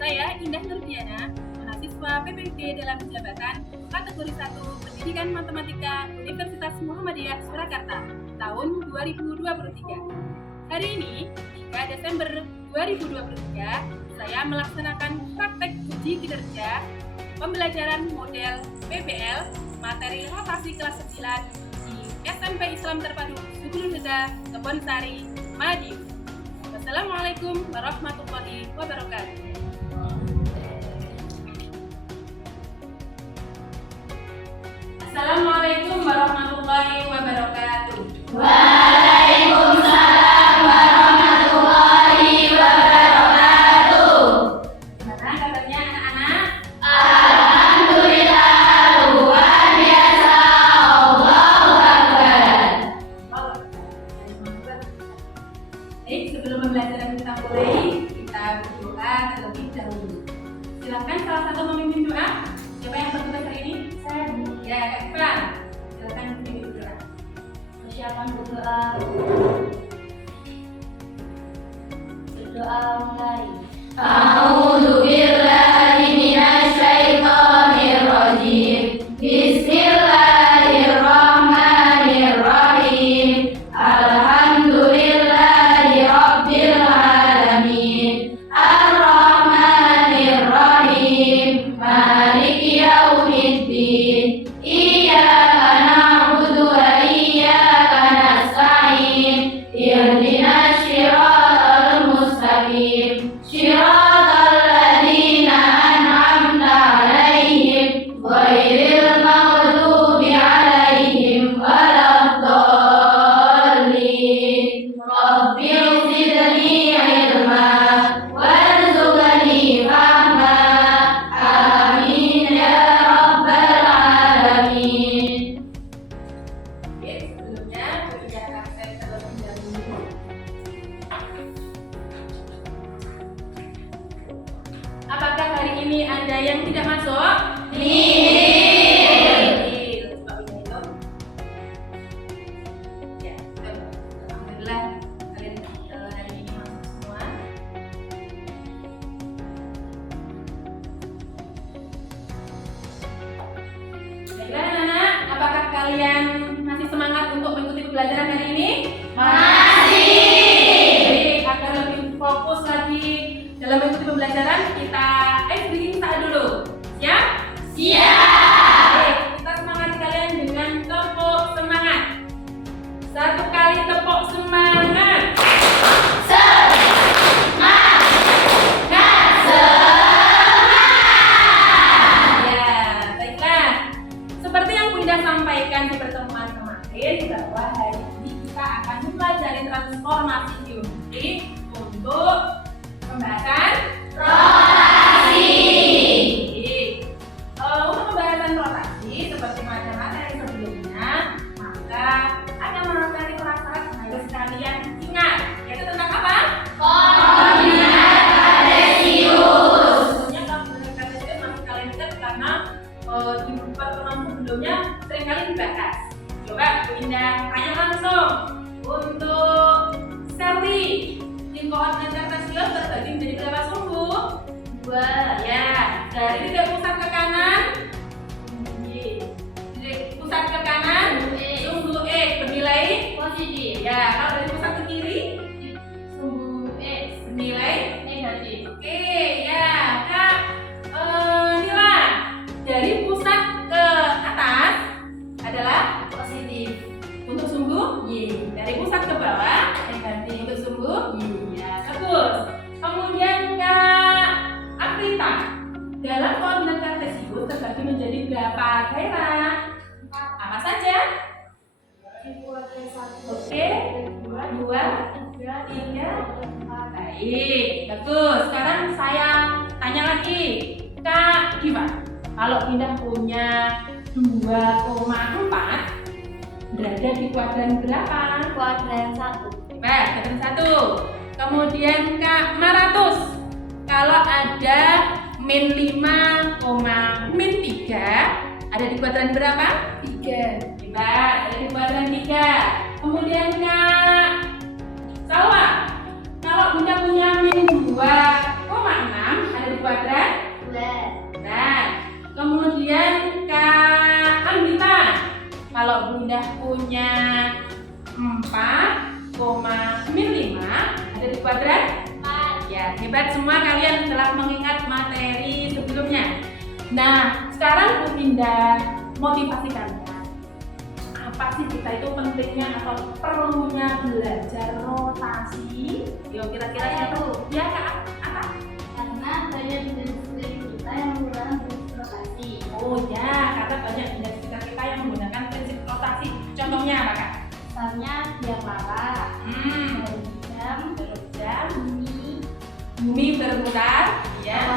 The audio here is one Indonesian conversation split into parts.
Saya Indah Nurdiana, mahasiswa PPD dalam jabatan kategori 1 Pendidikan Matematika Universitas Muhammadiyah Surakarta tahun 2023. Hari ini, 3 Desember 2023, saya melaksanakan praktek uji kinerja pembelajaran model PBL materi rotasi kelas 9 di SMP Islam Terpadu Sugulunda, Kebonsari, Madiun. Wassalamualaikum warahmatullahi wabarakatuh. Assalamualaikum warahmatullahi wabarakatuh. Waalaikumsalam warahmatullahi wabarakatuh. Gimana kabarnya anak-anak? Alhamdulillah luar biasa. Allahu Akbar. Baik, sebelum pembelajaran kita mulai, kita berdoa terlebih dahulu. Silakan salah satu memimpin doa. Siapa yang bertugas hari ini? Saya Ya, Kak Ivan. Silakan memimpin doa. persiapan berdoa. Berdoa mulai. A'udzu billahi minasy syaithanir rajim. Bismillahirrahmanirrahim. Alhamdulillahi rabbil alamin. Ar-Rahmanir Rahim. Maliki yaumiddin. Iyyaka na'budu wa iyyaka nasta'in. Ihdinas shiratal mustaqim. Shiratal ladzina an'amta 'alaihim ghairil maghdubi 'alaihim waladdallin. Rabbil zidni 'ilma warzuqni fahma. Amin ya rabbal alamin. Oke, sebelumnya berikan akses terlebih dahulu. Apakah hari ini ada yang tidak masuk? Nihil. Coba pindah itu. Ya, betul. Alhamdulillah kalian hari ini masuk semua. Baiklah anak-anak, apakah kalian masih semangat untuk mengikuti pembelajaran hari ini? Masih. Jadi, agar lebih fokus lagi dalam mengikuti pembelajaran, kita breathing saat dulu. Siap? Siap. Baik, kita semangati kalian dengan tepuk semangat. Satu kali tepuk semangat. Ya, baiklah. Seperti yang Bunda sampaikan di pertemuan kemarin, bahwa hari ini kita akan mempelajari transformasi geometri untuk pembahasan Rotasi. Untuk pembahasan rotasi seperti materi sebelumnya, maka ada materi prasyarat yang harus kalian ingat, yaitu tentang apa? Koordinat kartesius. Tentunya koordinat kartesius masih kalian ingat karena di pertemuan sebelumnya seringkali dibahas. Coba Bu Indah tanya langsung untuk Selvi, tim koordinat kartesius terbagi menjadi berapa sumbu? 2. Ya, dari titik pusat ke kanan, titik pusat ke kanan, sumbu E bernilai Positif. ya. Kalau dari pusat ke kiri, Sumbu X bernilai negatif. oke ya. Kak Nila, dari pusat ke atas adalah Positif. untuk sumbu Y. Dari pusat ke bawah Negatif. untuk sumbu Y. Ya, bagus. Kemudian Kak Afrita, dalam koordinat kartesius terbagi menjadi berapa daerah? Apa saja? Oke, 2, 3, 4. Baik, bagus. Sekarang saya tanya lagi, Kak Diva, kalau Indah punya 2,4 berada di kuadran berapa? Kuadran 1. Baik, kuadran 1. Kemudian Kak Maratus, kalau ada min 5, min 3 ada di kuadran berapa? 3. Hebat, ada di kuadran 3. Kemudian Kak Salwa, kalau Bunda punya min 2,6 ada di kuadran sudah punya 4,95 ada di kuadrat? Ya, hebat semua kalian telah mengingat materi sebelumnya. Nah, sekarang Bu Indah motivasi kalian. Apa sih kita itu pentingnya atau perlunya belajar rotasi? Yuk kira-kira siapa? Ya Kak, apa? Karena banyak industri kita yang menggunakan prinsip rotasi. Oh ya, karena banyak industri kita yang menggunakan prinsip rotasi. Contohnya apa Kak? Misalnya biang lala, Jam, bumi, bumi berputar, ya.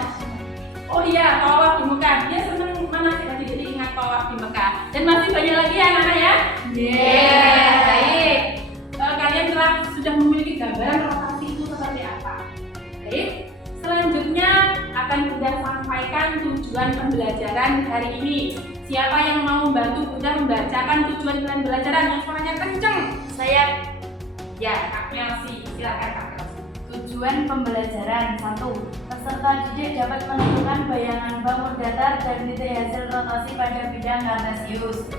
Oh iya, tawaf di Mekah. Dia seneng mana sih tadi? Jadi ingat tawaf di Mekah. Dan masih banyak lagi ya anak-anak ya. Baik. Kalian sudah memiliki gambaran rotasi itu seperti apa. Baik. Selanjutnya akan Bunda sampaikan tujuan pembelajaran hari ini. Siapa yang mau bantu Bunda membacakan tujuan pembelajaran yang suaranya kenceng? Saya. Ya, Kak Melsi. Silakan Kak Melsi. Tujuan pembelajaran 1. Peserta didik dapat menentukan bayangan bangun datar dan titik hasil rotasi pada bidang kartesius.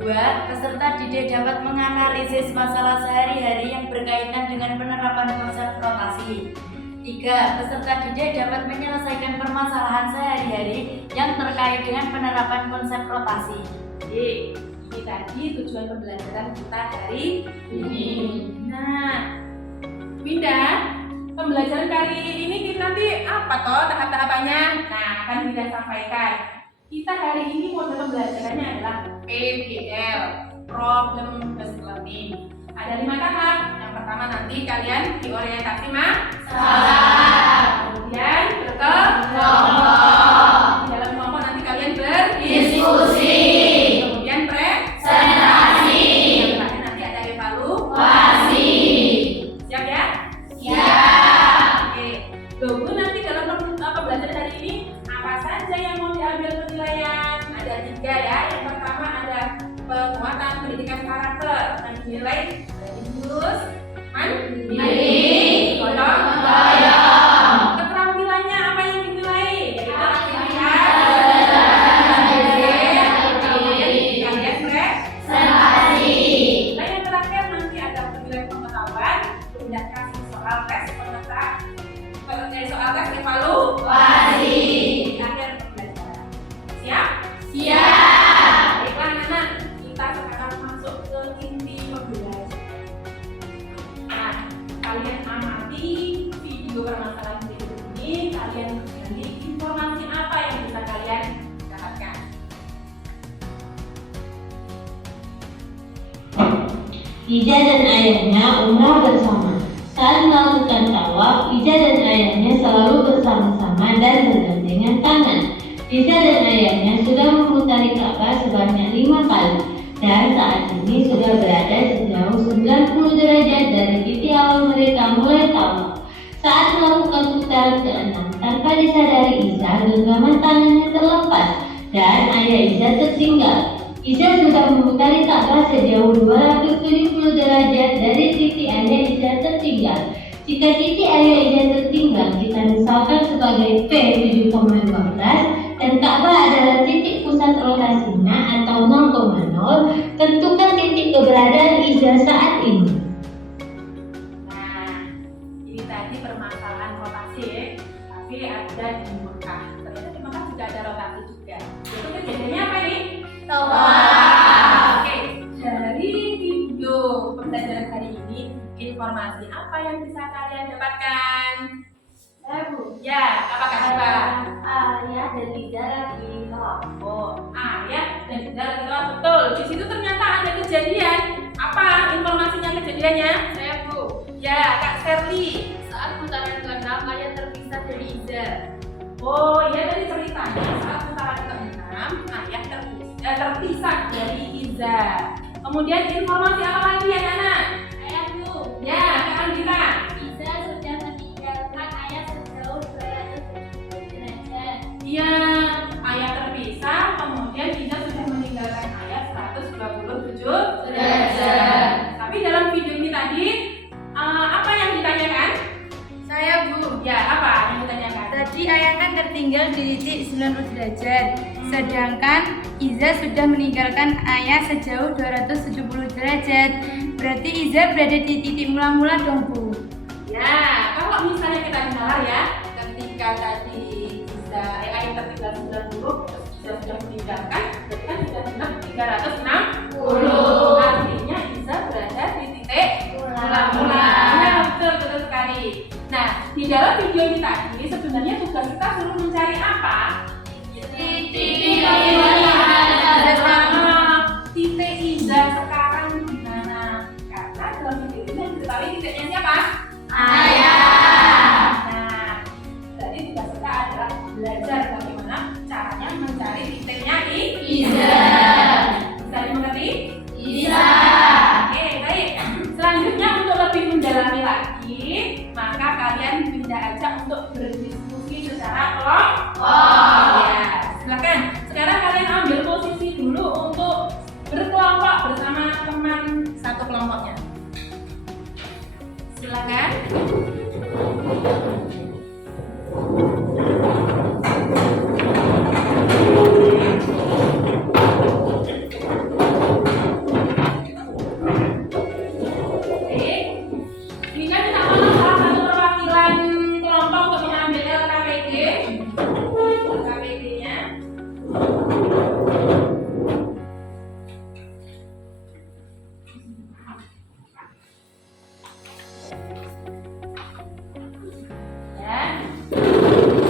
2. Peserta didik dapat menganalisis masalah sehari-hari yang berkaitan dengan penerapan konsep rotasi. 3. Peserta didik dapat menyelesaikan permasalahan sehari-hari yang terkait dengan penerapan konsep rotasi. Ini tadi tujuan pembelajaran kita hari ini. Nah, Winda, pembelajaran kali ini kita nanti apa toh tahap-tahapannya? Nah, akan Winda sampaikan. Kita hari ini model pembelajarannya adalah PBL, Problem Based Learning. Ada 5 tahap. Yang pertama nanti kalian diorientasi masalah. Kemudian berkelompok. Di dalam kelompok nanti kalian berdiskusi. Kemudian presentasi. Yang terakhir nanti ada evaluasi. Siap ya? Oke. Lalu nanti dalam pembelajaran hari ini apa saja yang mau diambil penilaian? Ada 3 ya. Yang pertama ada penguatan pendidikan karakter dan dinilai religius, mandiri, gotong royong. Keterampilannya apa yang dinilai? Kemudian presentasi. Nah yang terakhir nanti ada penilaian pengetahuan, kemudian kasih soal tes soal tes evaluasi. Akhir pembelajaran. Siap? Baiklah anak-anak, kita sekarang masuk ke inti pembelajaran. Nah, kalian amati video permasalahan berikut ini, kalian gali informasi apa yang bisa kalian dapatkan. Ija dan ayahnya umrah bersama. Saat melakukan tawaf, Ija dan ayahnya selalu bersama-sama dan bergandengan tangan. Ija dan ayahnya sudah memutari Ka'bah sebanyak 5 kali dan saat ini sudah berada sejauh 90 derajat dari titik awal mereka mulai tawaf. Saat melakukan putaran ke-6, tanpa disadari Ija, genggaman tangannya terlepas dan ayah Ija tertinggal. Ija sudah memutari Ka'bah sejauh 270 derajat dari titik ayah Ija tertinggal. Jika titik ayah Ija tertinggal kita misalkan sebagai P7,15 dan Ka'bah adalah titik pusat rotasinya atau 0,0, tentukan titik keberadaan Ija saat ini. Nah, ini tadi permasalahan rotasi ya. Tapi ada di Mekah. Ternyata di Mekah juga ada rotasi juga. Itu kejadiannya apa ini? Oke, dari video pembelajaran hari ini, informasi apa yang bisa kalian dapatkan? Ya, apakah apa? Ayah dan Ija lagi kelompok. Ayah dan Ija lagi kelompok. Betul. Di situ ternyata ada kejadian. Apa informasinya kejadiannya? Saya Bu. Ya, Kak Serly. Saat putaran ke-6 ayah terpisah dari Ija. Oh iya, dari ceritanya saat putaran ke-6 ayah terpisah dari Iza. Kemudian informasi apa lagi ya anak? Ayah Bu. Ya, Kak Andita. Ija sudah meninggalkan ayah sejauh 270 derajat. Iya, ayah terpisah, kemudian Iza sudah meninggalkan ayah 127 derajat. Tapi dalam video ini tadi apa yang ditanyakan? Saya Bu. Ya, apa yang ditanyakan? Tadi ayah kan tertinggal di titik 90 derajat. Sedangkan Iza sudah meninggalkan ayah sejauh 270 derajat. Berarti Iza berada di titik mula-mula dong, Bu. Ya, kalau misalnya kita nalar ya, ketika tadi Iza ayah tertinggal 90, Iza sudah meninggalkan, berarti kan sudah genap 360. Artinya Iza berada di titik mula-mula. Ya, betul sekali. Nah, di dalam video ini tadi sebenarnya tugas kita suruh mencari apa? Titik titik Iza sekarang di mana? Karena dalam video ini yang diketahui titiknya siapa? Ayah. Nah, jadi tugas kita adalah belajar bagaimana caranya mencari titiknya di Iza. Bisa dimengerti? Bisa. Oke, baik. Selanjutnya untuk lebih mendalami lagi, maka kalian pindah aja untuk berdiskusi secara kelompok. Ya, silakan. Sekarang kalian ambil posisi dulu untuk berkelompok bersama teman satu kelompoknya. Silakan.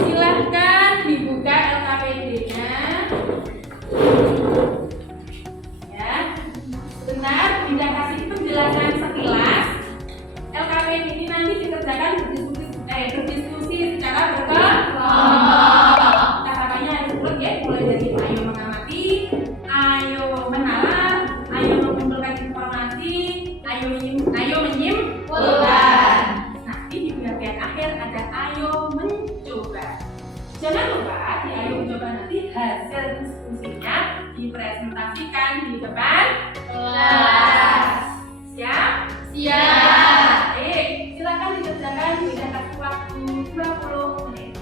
Silahkan dibuka LKPD-nya. Ya, benar. Tidak kasih penjelasan sekilas. LKPD ini nanti dikerjakan berdiskusi secara berkelompok. Caranya harus urut ya, mulai dari ayo mengamati, ayo menalar, ayo mengumpulkan informasi, ayo menyimpulkan. Nanti di bagian akhir ada ayo mencoba. Jangan lupa di ayo mencoba nanti hasil diskusinya dipresentasikan di depan kelas. Siap? Siap. Silakan dikerjakan, beda kasih waktu 20 menit.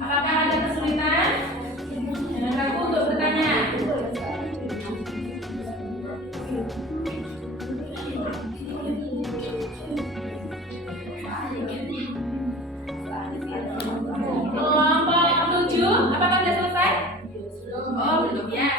Apakah ada kesulitan? Jangan ragu untuk bertanya. Kelompok yang 7, apakah sudah selesai? Oh, belum ya.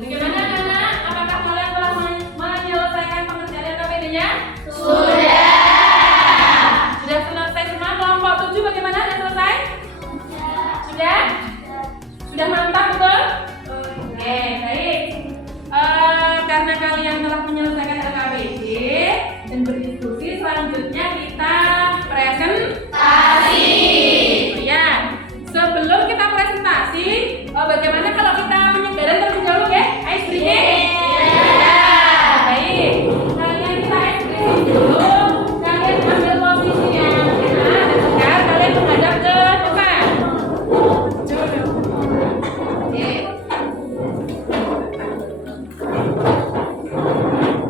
Bagaimana anak-anak? Apakah kalian telah menyelesaikan pengerjaan LKPD-nya? Sudah selesai semua. Kelompok 7 bagaimana? Sudah selesai? Sudah? Sudah mantap betul? Oke, baik. Karena kalian telah menyelesaikan LKPD dan berdiskusi, selanjutnya kita presentasi. Ya, sebelum kita presentasi, bagaimana kalau kita menyegarkan terlebih dahulu ya? Ice breaking? Ya, baik. Kalian kita ice breaking dulu. Kalian ambil posisi yang enak dan tegar. Kalian menghadap ke depan. Oke.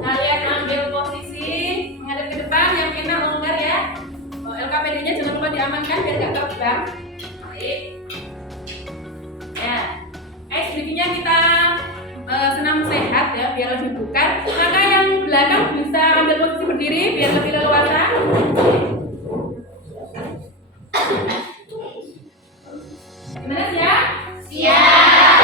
Kalian ambil posisi menghadap ke depan yang enak, longgar ya. LKPD-nya jangan lupa diamankan biar gak terbang. Baik. Ya, ice breaking-nya kita senam sehat ya, biar lebih bugar. Maka yang belakang bisa ambil posisi berdiri biar lebih leluasa. Gimana siap? Siap.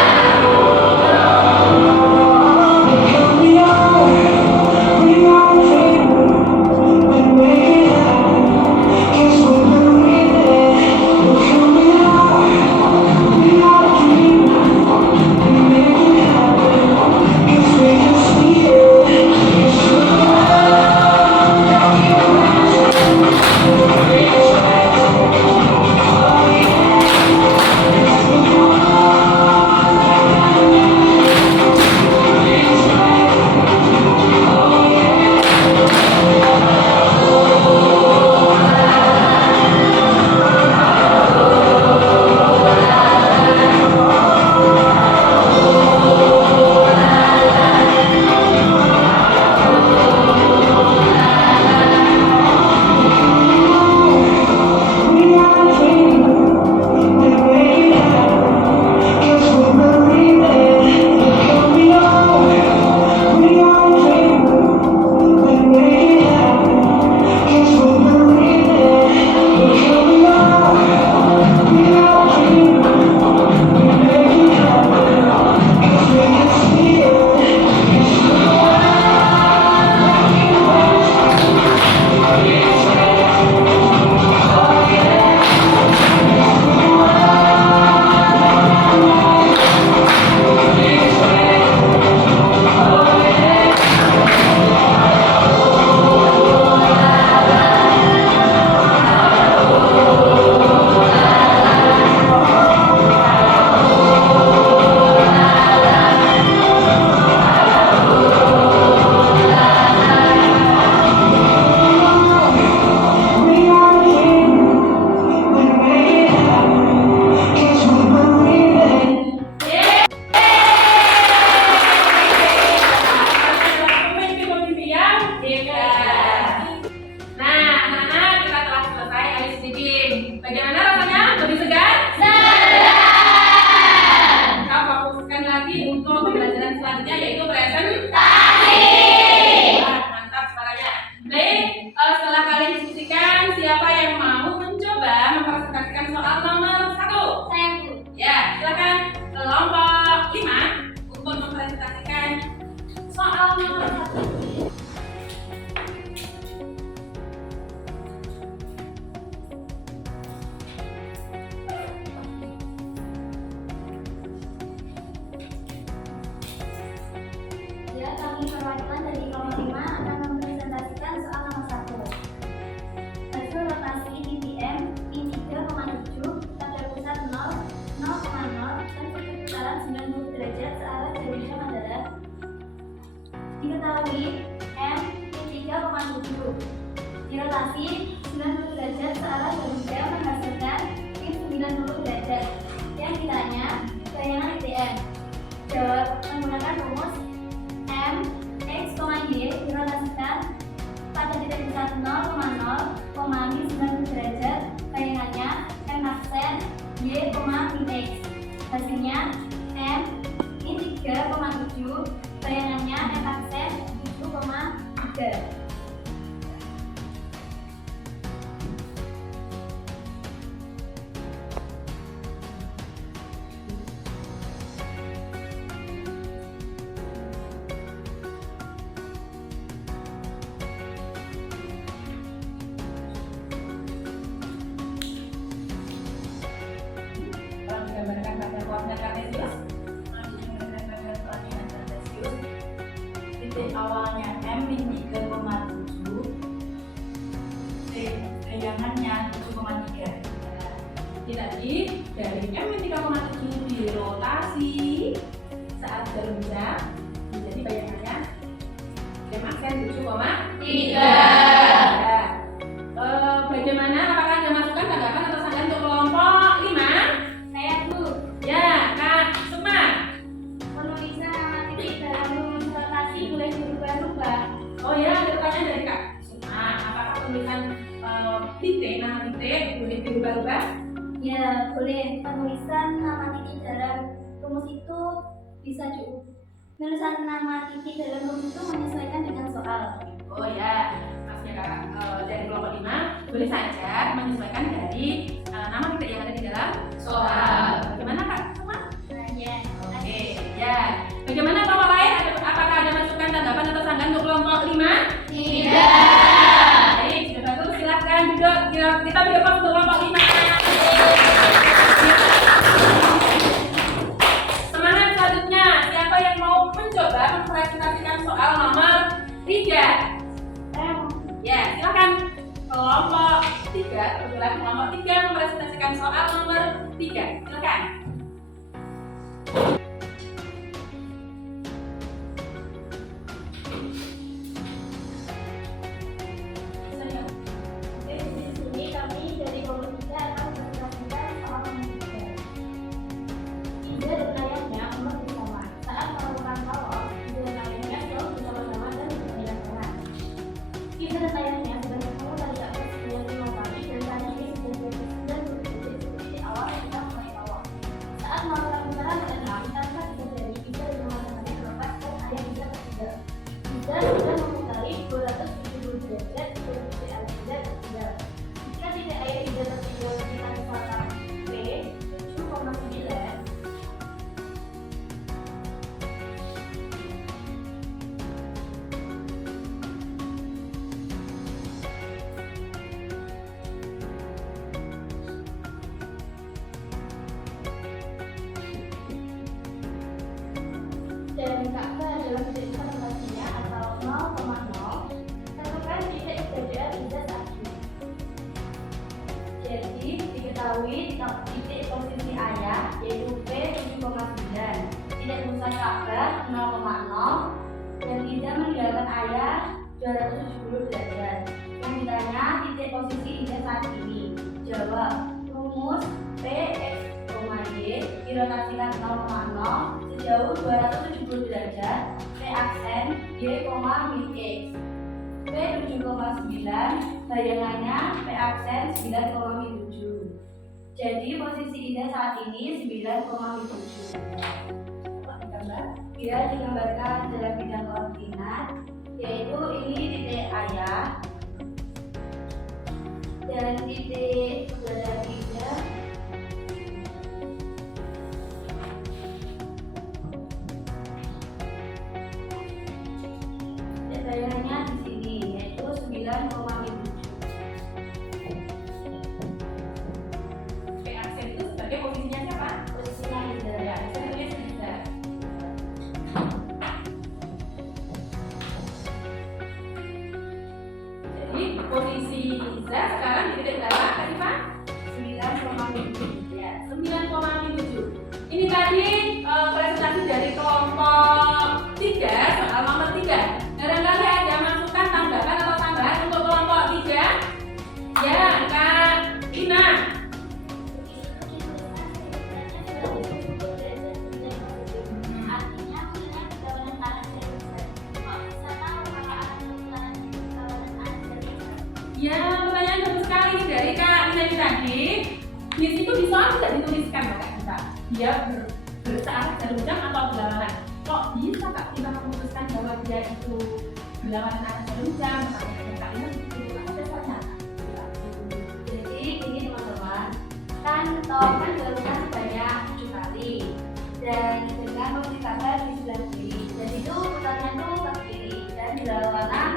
untuk pembelajaran selanjutnya yaitu presentasi. Wah, mantap suaranya. Baik, setelah kalian diskusikan, siapa yang mau mencoba mempresentasikan soal nomor 1? Saya Bu. Ya, silakan kelompok 5 untuk mempresentasikan soal nomor 1. Ya, kami perwakilan dari kelompok 5 akan mempresentasikan soal nomor 1. Hasil rotasi TPM in 3,7 pada pusat 0, 0,0 dan sudut putaran 90 derajat searah dari ujung adalah diketahui M in 3,7 dirotasi 90 derajat searah dari ujung menghasilkan in 90 derajat. Yang ditanya bayangan ITM. Jawab menggunakan rumus M X, Y dirotasikan pada titik pusat 0,0, min 90 derajat, bayangannya M aksen Y, min X. Hasilnya M min 3,7, bayangannya M aksen 7,3. Menggambarkan pada koordinat kartesius. Menggambarkan pada koordinat kartesius. Titik awalnya M min 3,7, bayangannya 7,3. Jadi tadi dari M min 3,7 dirotasi saat bergerak menjadi bayangannya M aksen 7,3. Bagaimana? Apakah ada masukan, tanggapan atau saran untuk kelompok 5? Saya Bu. Ya, Kak Sukma. Penulisan nama titik dalam rumus rotasi boleh berubah-ubah. Oh ya, ada pertanyaan dari Kak Sukma. Apakah penulisan titik, nama titik boleh berubah-ubah? Ya, boleh. Penulisan nama titik dalam rumus itu bisa diubah. Penulisan nama titik dalam rumus itu menyesuaikan dengan soal. Oh ya, maksudnya Kak dari kelompok 5 boleh saja menyesuaikan dari nama titik yang ada di dalam soal. Bagaimana Kak Sukma? Ya. Oke, ya. Bagaimana kelompok lain? Apakah ada masukan, tanggapan atau saran untuk kelompok 5? Tidak. Baik, sudah bagus. Silahkan duduk. Kita berdebat untuk kelompok 5. Semangat selanjutnya. Siapa yang mau mencoba mempresentasikan soal nomor 3? Ya, silakan. Kelompok 3, kebetulan kelompok 3 mempresentasikan soal nomor 3. Silakan. Di sini kami dari kelompok 3 akan mempresentasikan soal nomor 3. Ide dan ayahnya umur bersama. Saat melakukan tawaf, ide dan ayahnya selalu bersama-sama dan berjalan-jalan. Ide dan ayahnya sudah bertemu dari atas 25 kali dan tadi ini sudah berjalan seperti awal kita mulai tawaf. Saat melakukan putaran ke-6, tanpa disadari Ide dan teman-temannya terlepas dan ayah bisa tertinggal. Ide sudah memutari 270 derajat dari titik ayah Ide tertinggal. Jika titik ayah Ide tertinggal kita misalkan P 7,9, dan Ka'bah adalah titik presentasinya atau 0,0, tentukan titik berada pada saat ini. Jadi diketahui titik posisi ayah yaitu P 7,9, titik pusat Ka'bah 0,0, dan Ida meninggalkan ayah 270 derajat. Yang ditanya titik posisi Ida saat ini. Jawab rumus P X, Y dirotasikan 0,0 sejauh 270 derajat, P aksen Y, min X. P 7,9, bayangannya P aksen 9,7. Jadi posisi Ida saat ini 9,7. gambar. Dia digambarkan dalam bidang koordinat, yaitu ini titik ayah dan titik berada bidang. Dayanya di sini yaitu 9,7. PAC itu sebagai posisinya siapa? Posisinya leader. Ya, bisa ditulis bisa. Jadi posisi Iza sekarang di titik berapa tadi Pak? 9,7. Ya, 9,7. Ini tadi presentasi dari kelompok 3 soal nomor 3. Barangkali ada masukan, tanggapan atau tambahan untuk kelompok 3? Ya, Kak Ina. Artinya maksudnya perjalanan anak dan kok bisa tahu kalau anak perjalanan anak dan Ya, pertanyaan bagus sekali nih dari Kak Ina ini tadi. Di situ di soal tidak dituliskan Kak kita. Dia bersearah jarum jam atau berlawanan. Kok bisa Kak kita memutuskan bahwa dia itu berlawanan arah jarum jam? Makanya Kak Ina itu apa dasarnya? Jadi ini teman-teman, kan kan jaruman sebanyak 7 kali dan dengan posisi kakak di sebelah kiri. Dan itu putarnya tuh ke kiri dan berlawanan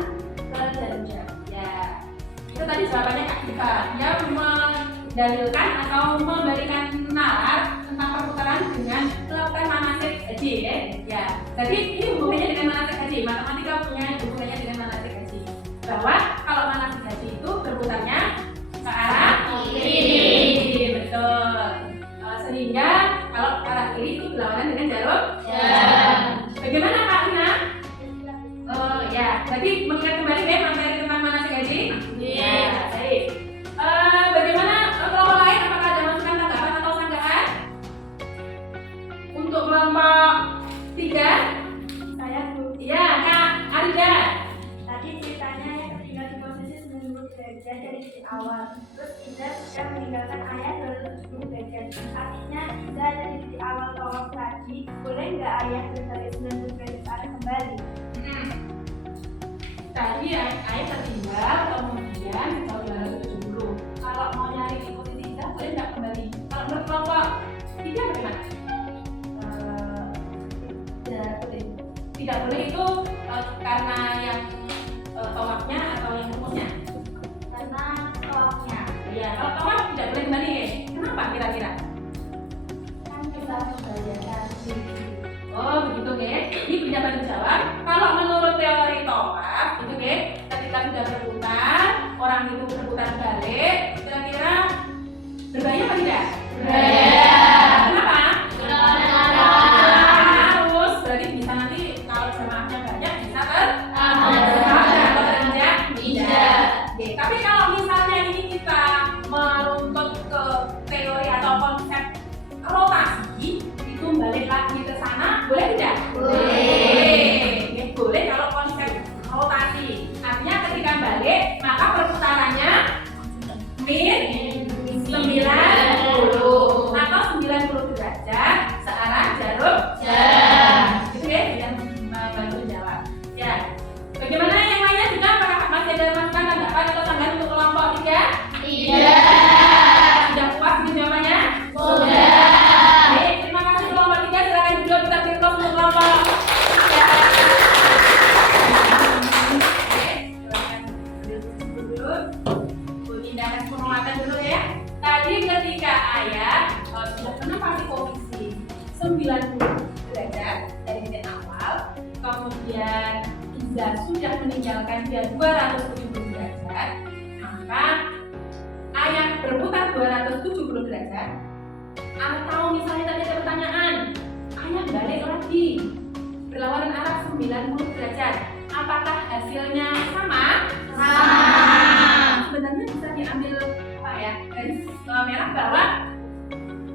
ke jarum jam. Ya, itu tadi jawabannya Kak Diva. Dia mendalilkan atau memberikan nalar tentang perputaran dengan melakukan manasik haji ya. Ya, jadi ini hubungannya dengan manasik haji. Matematika punya hubungannya dengan manasik haji. Bahwa kalau manasik haji itu berputarnya ke arah kiri, betul. Sehingga kalau ke arah kiri itu berlawanan dengan jarum jam. Bagaimana Kak Ina? Ya, berarti mengingat kembali ya materi tentang manasik haji? Ya, baik. Bagaimana kelompok lain? Apakah ada masukan, tanggapan atau sanggahan? Untuk kelompok 3? Saya Bu, Ya, Kak Arida. tadi ceritanya yang ketinggal di posisi 90 derajat dari titik awal. Terus Iza sudah meninggalkan ayah 270 derajat. Artinya Iza ada di titik awal tawaf tadi. Boleh nggak ayah berbalik 90 derajat arah kembali? Tadi ayah tertinggal, kemudian kalau 270. Kalau mau nyari di posisi Iza, boleh nggak kembali? Kalau menurut kelompok 3 bagaimana? Tidak boleh itu karena yang tawafnya atau yang rumusnya? Karena tawafnya Iya, kalau tawaf tidak boleh kembali. Kenapa kira-kira? kan kita membayarkan diri. Oh begitu guys. Ini bisa bantu jawab. Kalau menurut teori tawaf itu guys, ketika sudah berputar, orang itu berputar balik, kira-kira berbahaya apa tidak? Berbahaya. Kenapa? Harus. Berarti bisa nanti kalau jamaahnya banyak bisa atau terinjak tidak. Oke, tapi kalau misalnya ini kita meruntut ke teori atau konsep rotasi, itu balik lagi ke sana, boleh tidak? Boleh. Boleh kalau konsep rotasi. Artinya ketika balik, maka perputarannya min 90 atau 90 derajat searah jarum jam. Itu ya yang bantu jawab. Ya. Bagaimana yang lainnya juga? Apakah masih ada masukan, tanggapan atau sanggahan untuk kelompok 3? Sudah puas dengan jawabannya? Baik, terima kasih kelompok 3. Silakan duduk, kita tirtos untuk kelompok 3. Oke, silakan duduk. Bu Indah akan penguatan dulu ya. Tadi ketika ayah sudah menempati posisi 90 derajat dari titik awal, kemudian Iza sudah meninggalkan dia 270 derajat, maka ayah berputar 270 derajat. Atau misalnya tadi ada pertanyaan, ayah balik lagi berlawanan arah 90 derajat, apakah hasilnya sama? Sebenarnya bisa diambil apa ya, garis merah bahwa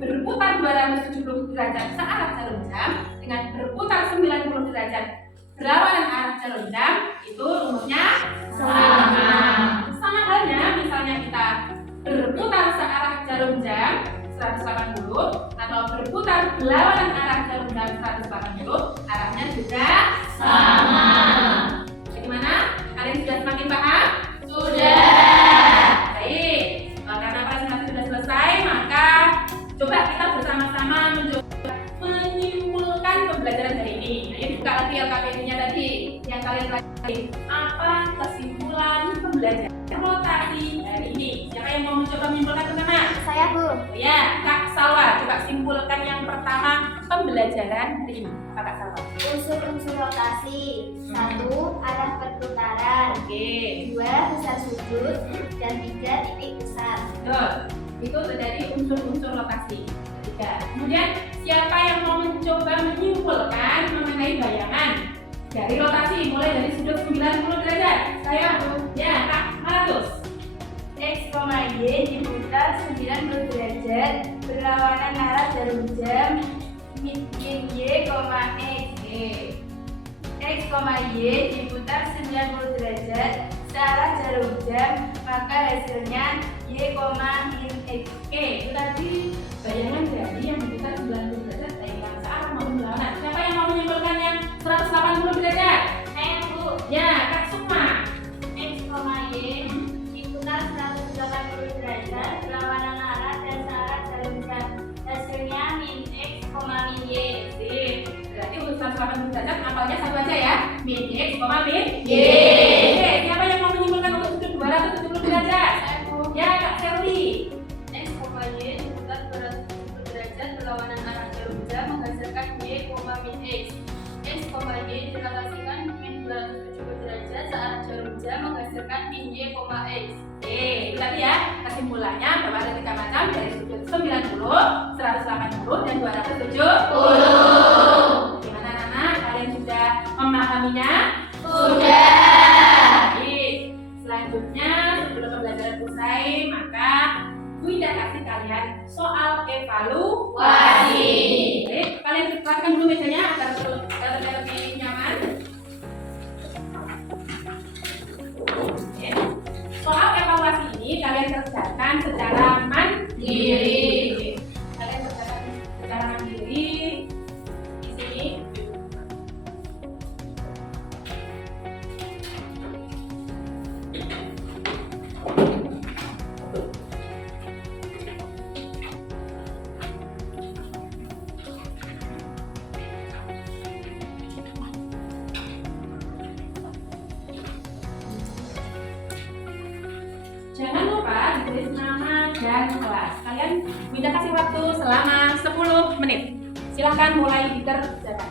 berputar 270 derajat searah jarum jam dengan berputar 90 derajat berlawanan arah jarum jam itu rumusnya sama. Sama halnya misalnya kita berputar searah jarum jam 180 atau berputar berlawanan arah jarum jam 180, arahnya juga sama. Bagaimana? Kalian sudah semakin paham? Sudah. Baik, karena presentasi sudah selesai, maka coba kita bersama-sama mencoba menyimpulkan pembelajaran hari ini. Ayo buka lagi LKPD-nya tadi yang kalian pelajari. Apa kesimpulan pembelajaran rotasi hari ini? Siapa yang mau mencoba menyimpulkan pertama? Saya, Bu. Ya, Kak Salwa, coba simpulkan yang pertama pembelajaran hari ini. Apa Kak Salwa? Unsur-unsur rotasi. 1. Arah perputaran. Oke, 2. Besar sudut. Dan 3. Titik besar. betul. Itu terjadi unsur-unsur rotasi. Ketiga. Kemudian siapa yang mau mencoba menyimpulkan mengenai bayangan dari rotasi mulai dari sudut 90 derajat? Saya, ya Kak Maratus. X, Y diputar 90 derajat berlawanan arah jarum jam min Y, X. X, Y diputar 90 derajat searah jarum jam, maka hasilnya Y, min X. Oke, itu tadi bayangan dari yang berputar 90 derajat baik yang searah maupun berlawanan. Siapa yang mau menyimpulkan yang 180 derajat? Saya, Bu. Ya, Kak Sukma. X, Y diputar 180 derajat berlawanan arah dan searah jarum jam, hasilnya min X, min Y. Sip. Berarti untuk 180 derajat ngapalnya satu aja ya. Min X, min Y. Oke, siapa yang mau menyimpulkan untuk sudut 270 derajat? Saya, Bu. Ya, Kak Selvi. X, Y diputar 270 derajat berlawanan arah jarum jam menghasilkan Y, min X. X, Y dirotasikan min 270 derajat searah jarum jam menghasilkan min Y, X. Oke, itu tadi ya kesimpulannya bahwa ada tiga macam dari sudut 90, 180, dan 270. Gimana anak-anak? Kalian sudah memahaminya? Sudah. Baik. Selanjutnya sebelum pembelajaran usai, maka Bu Indah kasih kalian soal evaluasi. Baik, kalian siapkan dulu mejanya agar terlihat lebih nyaman. Oke. Soal evaluasi ini kalian kerjakan secara mandiri. Kalian kerjakan secara mandiri di sini. Jangan lupa ditulis nama dan kelas. Kalian minta kasih waktu selama 10 menit. Silahkan mulai dikerjakan.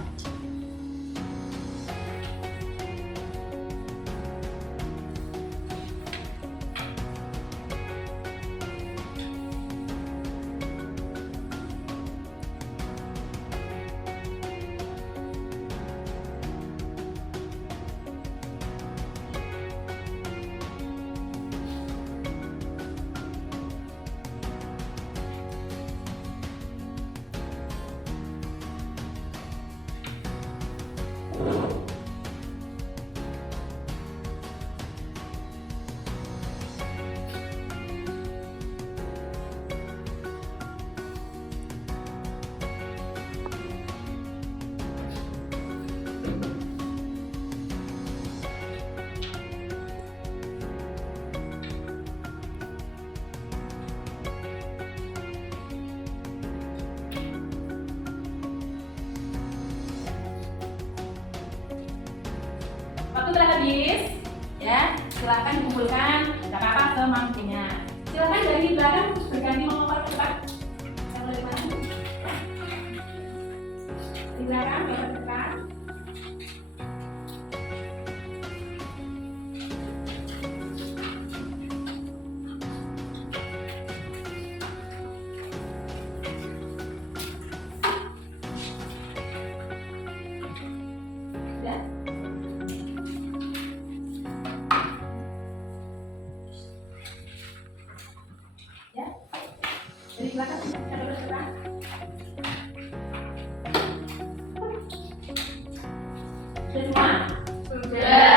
Waktu telah habis, ya. Silakan dikumpulkan, tidak apa-apa semampunya. Silakan dari belakang berganti mengoper cepat. Yang dari mana? Di belakang, yang depan. Ya. Ya. Dari belakang, ada berdepan. Sudah semua? Sudah.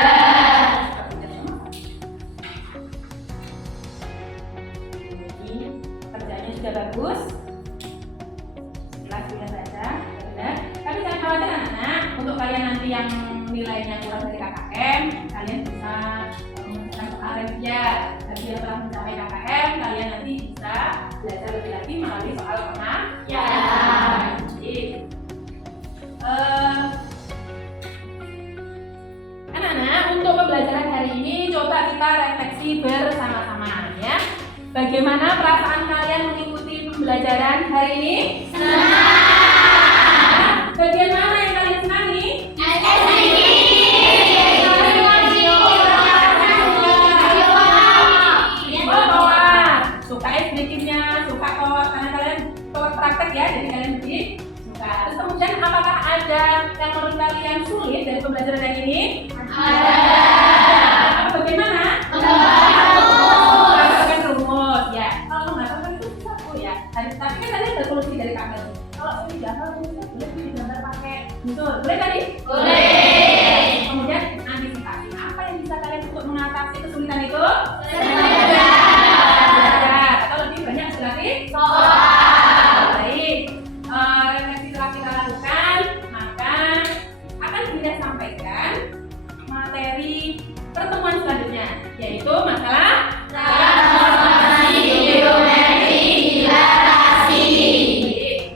Ini kerjanya sudah bagus. ini yang nilainya kurang dari KKM, kalian bisa mengerjakan soal revia. Bagi yang telah mencapai KKM, kalian nanti bisa belajar lebih lagi melalui soal pengajaran. Anak-anak, untuk pembelajaran hari ini coba kita refleksi bersama-sama ya. Bagaimana perasaan kalian mengikuti pembelajaran hari ini? Senang. Bagian mana yang kalian senangi? Suka bikinnya, suka kok, karena kalian kok praktek ya, jadi kalian lebih suka. Terus kemudian apakah ada yang menurut kalian sulit dari pembelajaran yang ini? Ada. Bagaimana? Menggunakan rumus ya. Kalau menggunakan itu susah ya. Tapi kan tadi ada solusi dari kakak. Kalau ini gambar rumusnya boleh digambar pakai unsur. Boleh tadi? Boleh. Kemudian antisipasi. Apa yang bisa kalian untuk mengatasi kesulitan itu? Atau lebih banyak berarti soal. Baik. Refleksi telah kita lakukan, maka akan kita sampaikan materi pertemuan selanjutnya, yaitu masalah transformasi geometri dilatasi.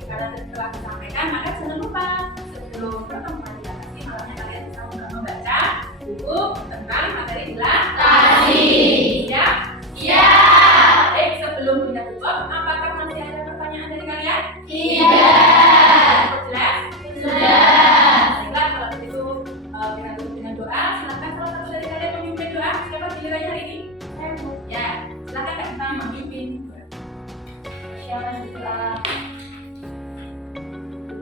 Karena telah disampaikan, maka jangan lupa sebelum pertemuan dilatasi, malamnya kalian bisa membaca buku tentang materi dilatasi. Siap? Siap. Baik, sebelum kita tutup, apakah masih ada pertanyaan dari kalian? Tidak. Jelas? Sudah. Baiklah, kalau begitu kita tutup dengan doa. Silakan salah satu dari kalian memimpin doa. Siapa gilirannya hari ini? Ya, silakan Kak Ita memimpin. Siapa doa?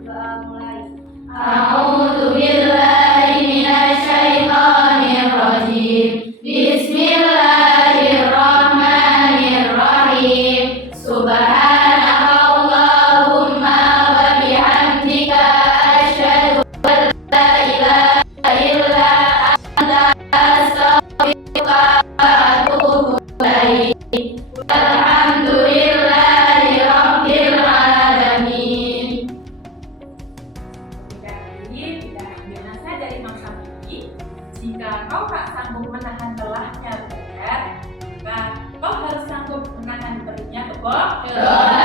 Doa mulai. A'udzu billahi minasy syaithanir rajim. Bismillahirrahmanirrahim. Subhanakallahumma wa bihamdika asyhadu an la ilaha illa anta astaghfiruka wa atubu ilaik. Alhamdulillahi rabbil alamin. Tidak biasa dari Imam Syafi'i, jika kau tak sanggup menahan lelahnya belajar, maka kau harus sanggup menahan perutnya kebodohan.